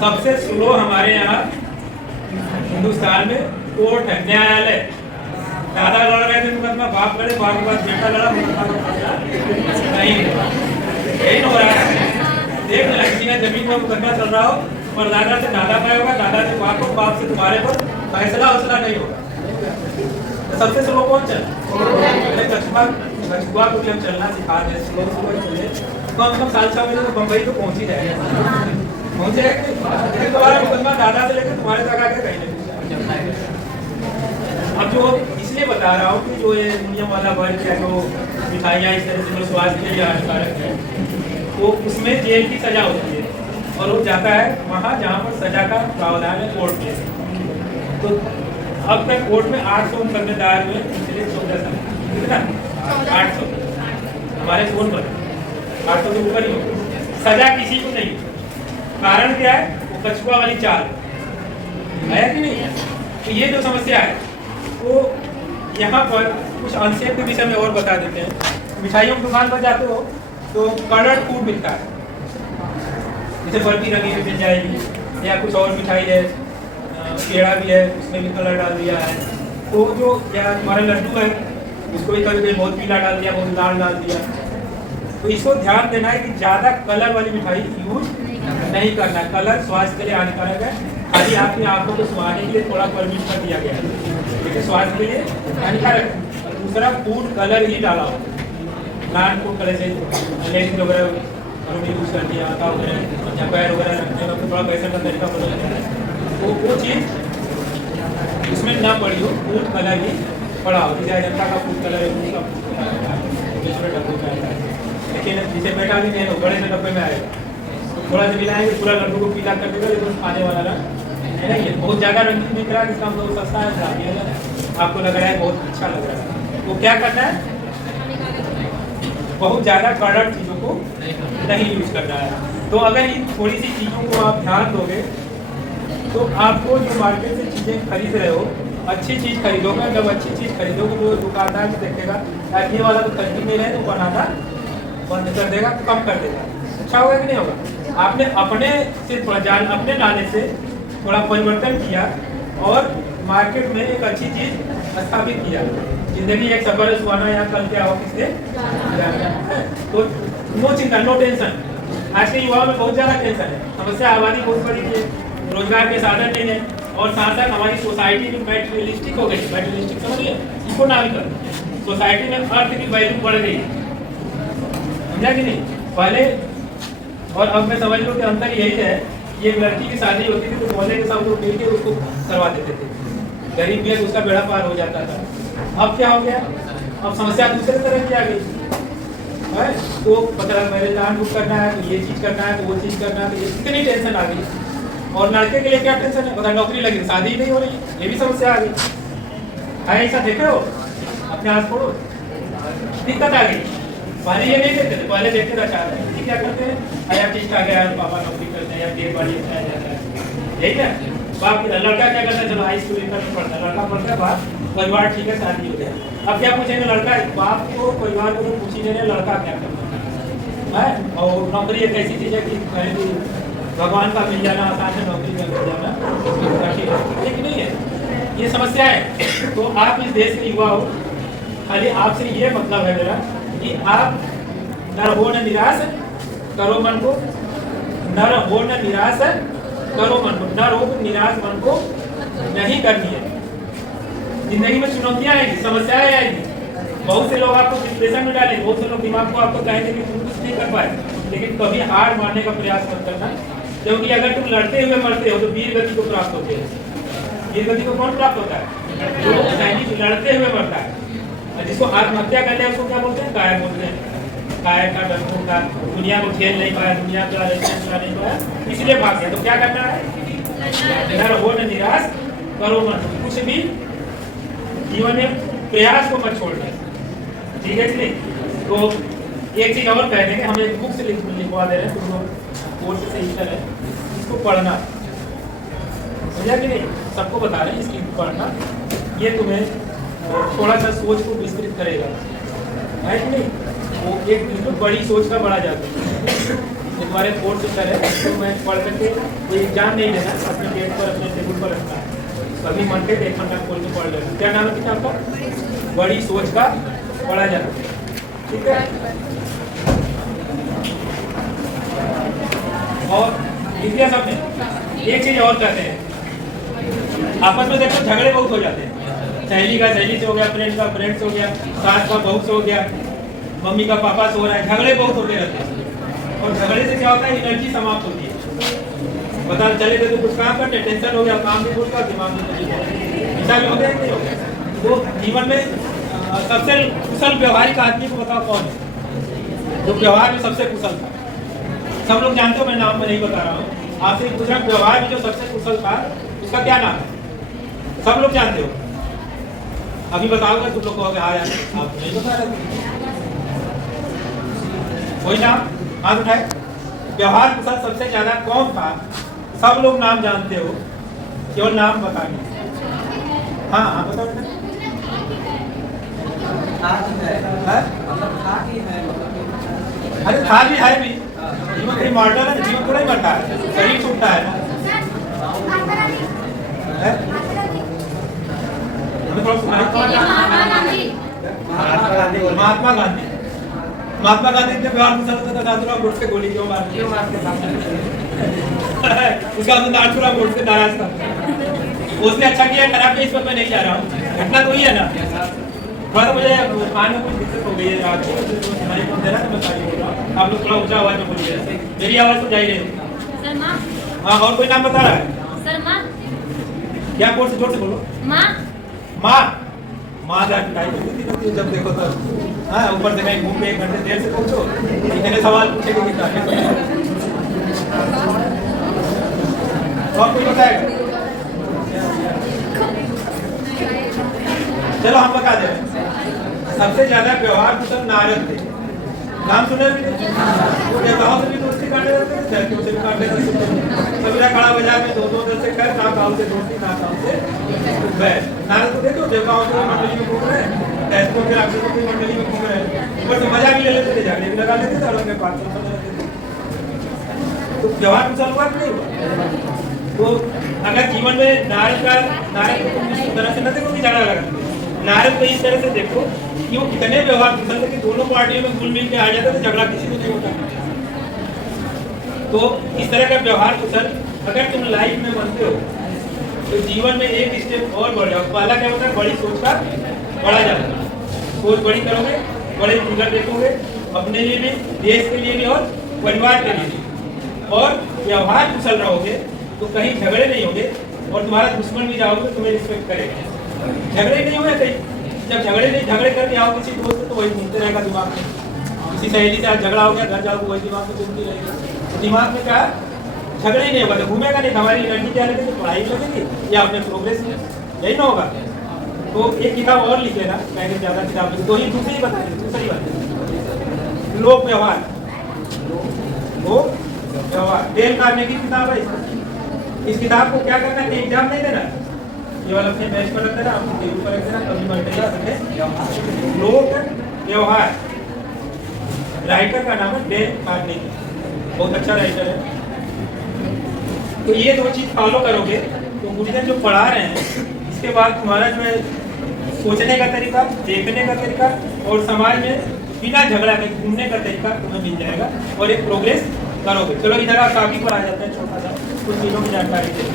सबसे स्लो हमारे यहाँ हिंदुस्तान में कोर्ट है, न्यायालय। दादा लड़ रहे थे मुकदमा, बाप लड़े, बाप के बाद बेटा लड़ा, नहीं यही हो रहा है। देख ना, किसी ने जमीन में मुकदमा चल रहा हो, पर दादा से दादा का होगा, दादा से बाप को, बाप से तुम्हारे पर फैसला वैसला नहीं होगा। तो सबसे स्लो कौन चल? कछुआ को भी हम चलना सिखा दें, स्लो चले तो हम साल 6 महीने में बम्बई तो पहुंच ही जाएगा, पहुंच जाएगा। लेकिन तुम्हारा मुकदमा दादा से लेकर तुम्हारे तक आके कहीं नहीं। अब जो इसलिए बता रहा हूँ कि जो ये नियम वाला वर्ग है, जो मिठाइयाँ इस तरह से जो स्वास्थ्य के लिए हानिकारक है, वो उसमें जेल की सजा होती है और वो जाता है वहाँ जहाँ पर सजा का प्रावधान है कोर्ट में। तो अब तक कोर्ट में 800 मुकदमे दायर हुए पिछले 14 साल। कितना? 800 हमारे फोन पर 800 के ऊपर ही हो। सजा किसी को नहीं। कारण क्या है? वो कछुआ वाली चाल है कि नहीं? तो ये जो समस्या है वो यहाँ पर कुछ अंशेप के विषय में और बता देते हैं। मिठाइयों की दुकान पर जाते हो तो कलर्ड फूड मिलता है, जैसे बर्फी रंगीन मिल जाएगी, या कुछ और मिठाई है, पेड़ा भी है, उसमें भी कलर डाल दिया है। तो जो या हमारा लड्डू है, उसको भी कभी बहुत पीला डाल दिया, बहुत लाल डाल दिया। तो इसको ध्यान देना है कि ज़्यादा कलर वाली मिठाई यूज नहीं करना है। कलर स्वास्थ्य के लिए हानिकारक है। खाली आपकी आंखों को सुहाने के लिए थोड़ा परमिट कर दिया गया है, लेकिन स्वास्थ्य के लिए हानिकारक है। दूसरा, फूड कलर ही डाला हो, नॉन फूड कलर से लेडीज वगैरह यूज कर दिया, आटा वगैरह या पैर वगैरह रखने का थोड़ा पैसे का तरीका बदल गया है, तो वो चीज़ उसमें ना पड़ी हो, फूड कलर ही पड़ा हो। जैसे अजंता का फूड कलर है, उसका दूसरे डब्बे में आता है, लेकिन जिसे बेटा भी नहीं है बड़े से डब्बे में आएगा। तो थोड़ा सा मिलाएंगे, पूरा लड्डू को पीला कर देगा, लेकिन खाने वाला ना है नहीं है। बहुत ज़्यादा रंगीन दिख रहा है, जिसका हम लोग सस्ता है, आपको लग रहा है बहुत अच्छा लग रहा है, तो क्या करना है? बहुत ज़्यादा कलर्ड चीज़ों को नहीं यूज करना है। तो अगर इन थोड़ी सी चीज़ों को आप ध्यान दोगे तो आपको जो मार्केट से चीज़ें खरीद रहे हो, अच्छी चीज़ खरीदोगे। जब अच्छी चीज़ खरीदोगे तो दुकानदार भी देखेगा यार ये वाला तो खरीद नहीं रहे, तो बनाना बंद कर देगा, कम कर देगा। अच्छा होगा कि नहीं होगा? आपने अपने से थोड़ा जान, अपने नाले से थोड़ा परिवर्तन किया और मार्केट में एक अच्छी चीज़ स्थापित किया। जिंदगी एक सफर है, सुहाना यहाँ कल क्या ऑफिस से, तो नो चिंता, नो टेंशन। आज के युवाओं में बहुत ज़्यादा टेंशन है, समस्या आबादी बहुत बड़ी है, रोजगार के साधन नहीं है, और साथ साथ हमारी सोसाइटी भी मैटेरियलिस्टिक हो गई। मैटेरियलिस्टिक समझिए, इकोनॉमिकल सोसाइटी में अर्थ की वैल्यू बढ़ गई, समझा कि नहीं? पहले और अब मैं समझ लो कि अंतर यही है, ये लड़की की शादी होती थी तो मोहल्ले के साथ लोग मिलकर उसको करवा देते थे, गरीब भी है तो उसका बेड़ा पार हो जाता था। अब क्या हो गया? अब समस्या दूसरे तरह की आ गई है। तो पता मेरे जान बुक करना है, तो ये चीज़ करना है, तो वो चीज़ करना है, तो इतनी टेंशन आ गई। और लड़के के लिए क्या टेंशन है? अगर नौकरी लगी शादी नहीं हो रही, ये भी समस्या आ गई है। ऐसा देखे हो अपने आस पड़ोस? दिक्कत आ गई। पहले ये नहीं देखते थे, पहले देखते थे चाह रहे हैं, क्या करते हैं, यार ठीक आ गया, पापा नौकरी करते हैं, या देर बाड़ी जाता है, यही है। बाप लड़का क्या करता है? चलो हाई स्कूल इंटर में पढ़ता है, लड़का पढ़ता है, बात परिवार ठीक है, शादी हो गया। अब क्या पूछेंगे लड़का? बाप को परिवार को तो पूछ ही नहीं रहे लड़का क्या करता है। और नौकरी एक ऐसी चीज़ है कि भगवान का मिल जाना आसान है, नौकरी का मिल जाना कठिन है, लेकिन नहीं है, ये समस्या है। तो आप इस देश के युवा हो, खाली आपसे ये मतलब है मेरा कि आप नर हो न निराश करो मन को, नर हो न निराश करो मन को, नर हो निराश मन को नहीं करनी है। जिंदगी में चुनौतियां आएगी, समस्याएं आएगी, बहुत से लोग आपको डिप्रेशन में डालेंगे, बहुत से लोग दिमाग को आपको कहेंगे कि तुम कुछ नहीं कर पाए, लेकिन कभी हार मारने का प्रयास मत करना, क्योंकि अगर तुम लड़ते हुए मरते हो तो वीर गति को प्राप्त होते हैं। वीर गति को कौन प्राप्त होता है? जो सैनिक लड़ते हुए मरता है। जिसको आत्महत्या करते हैं उसको क्या बोलते हैं? कायर बोलते हैं। कायर का डरपोक का, दुनिया को खेल नहीं पाया, दुनिया का रेस्टोरेंट चला नहीं पाया, इसलिए भाग गया। तो क्या करना है? नर हो न निराश करो मत, कुछ भी जीवन में प्रयास को मत छोड़ना, ठीक है कि नहीं? तो एक चीज और कह देंगे, हम एक बुक से लिखवा दे रहे हैं, तुम लोग कोर्स से ही है, इसको पढ़ना, समझा कि नहीं? सबको बता रहे हैं इसकी पढ़ना, ये तुम्हें थोड़ा सा सोच को विस्तृत करेगा, है कि नहीं? वो एक बिल्कुल बड़ी सोच का बड़ा जाता है। ये तुम्हारे फोर्थ सेमेस्टर है, तो मैं पढ़ करके कोई एग्जाम नहीं देना, अपने डेट पर अपने टेबल पर रखना है। कभी मन पे 1 घंटा खोल के पढ़ लेना। क्या नाम है किताब का? बड़ी सोच का बड़ा जन्म। ठीक है। और लिखिए सबने एक चीज और कहते हैं, आपस में देखो झगड़े बहुत हो जाते हैं। सहेली का सहेली से हो गया, फ्रेंड का फ्रेंड से हो गया, सास का बहू से हो गया, मम्मी का पापा से हो रहा है, झगड़े बहुत होते रहते हैं। और झगड़े से क्या होता है, एनर्जी समाप्त होती है। पता चले तो कुछ काम करते, टेंशन हो गया, काम भी भूल गया, दिमाग में ऐसा भी हो गया नहीं हो गया। तो जीवन में सबसे कुशल व्यवहारिक आदमी को बताओ कौन है, जो व्यवहार में सबसे कुशल था? सब लोग जानते हो, मैं नाम में नहीं बता रहा हूँ, आपसे पूछ रहा हूँ व्यवहार में जो सबसे कुशल था उसका क्या नाम है? सब लोग जानते हो? अभी बताओगे तुम लोग को, हाँ यार आप नहीं बता रहे, कोई नाम हाथ उठाए। व्यवहार कुशल सबसे ज्यादा कौन था? सब लोग नाम जानते हो, केवल नाम बताइए। हाँ हाँ बताओ। अरे था भी है भी, जीवन कोई मॉडल है, जीवन थोड़ा ही बढ़ता है, शरीर छूटता है ना। महात्मा गांधी। महात्मा गांधी ने व्यवहार कुशल था, नाथुराम गोडसे गोली क्यों मारते उसका नाथुराम गोडसे नाराज था। उसने अच्छा किया खराब किया, इस पर मैं नहीं जा रहा हूँ, घटना तो ही है ना। थोड़ा तो मुझे कान में कुछ दिक्कत हो गई है रात को, सुनाई कम दे रहा है, मैं सारी बोल रहा हूँ। आप लोग थोड़ा ऊंचा आवाज में बोलिए, मेरी आवाज तो जा ही रही है। हाँ, और कोई नाम बता रहा है? क्या बोल से जोर से बोलो। माँ। माँ माँ जब देखो तो हाँ, ऊपर से कहीं घूम के 1 घंटे देर से पहुंचो, इतने सवाल पूछेंगे कितना। और कोई बताएगा? चलो हम बता दें, सबसे ज्यादा व्यवहार कुशल नारद थे। नाम सुने भी नहीं? वो देवताओं से भी दोस्ती काटे रहते थे, धरतियों से भी काटे रहते थे। सबीरा खड़ा बाजार में 2-2 दल से कर, ना गाँव से दोस्ती ना गाँव से बैठ। नारद को देखो, देवताओं की मंडली में घूम रहे हैं, दैत्यों के राक्षसों की मंडली में घूम रहे हैं, ऊपर से मजा भी ले लेते थे, झगड़े भी लगा लेते थे और अपने बात समझ लेते थे। तो व्यवहार कुशल हुआ नहीं हुआ? तो अगर जीवन में नारद को तुम इस तरह से न देखो कि झगड़ा लगा, नारद को इस तरह से देखो कि वो कितने व्यवहार कुशल थे कि दोनों पार्टियों में घुल मिल के आ जाते थे, झगड़ा किसी को नहीं होता। तो इस तरह का व्यवहार कुशल अगर तुम लाइफ में बनते हो तो जीवन में एक स्टेप और बढ़ जाओ। पहला क्या होता है, बड़ी सोच का बड़ा जाना। सोच बड़ी करोगे, बड़े फिगर देखोगे, अपने लिए भी, देश के लिए भी और परिवार के लिए भी। और व्यवहार कुशल रहोगे तो कहीं झगड़े नहीं होंगे, और तुम्हारा दुश्मन भी जाओगे तुम्हें रिस्पेक्ट करेगा। झगड़े नहीं हुए कहीं, जब झगड़े करके आओ किसी दोस्त तो वही घूमते रहेगा दिमाग में। किसी सहेली से आज झगड़ा हो गया, घर जाओगे वही दिमाग में घूमती रहेगी। तो दिमाग में क्या झगड़े ही नहीं होगा तो घूमेगा नहीं, हमारी एनर्जी क्या लगेगी, पढ़ाई लगेगी या अपने प्रोग्रेस में, यही ना होगा। तो एक किताब और लिख लेना, मैंने ज्यादा किताब लिखी, तो ही दूसरी बता दें। दूसरी बात लोक व्यवहार, लोक व्यवहार डेल कार्नेगी की किताब है। इस किताब को क्या करना है, एग्जाम नहीं देना, केवल अपने बेंच पर रख देना, अपने टेबल पर रख देना, कभी मल्टीपल रखे। लोक व्यवहार, राइटर का नाम है डेल कार्नेगी, बहुत अच्छा राइटर है। तो ये 2 चीज फॉलो करोगे तो गुरुजन जो पढ़ा रहे हैं, इसके बाद तुम्हारा जो है सोचने का तरीका, देखने का तरीका और समाज में बिना झगड़ा के घूमने का तरीका तुम्हें मिल जाएगा और एक प्रोग्रेस करोगे। चलो इधर आप टॉपिक पर आ जाते हैं, छोटा सा कुछ चीज़ों की जानकारी दें।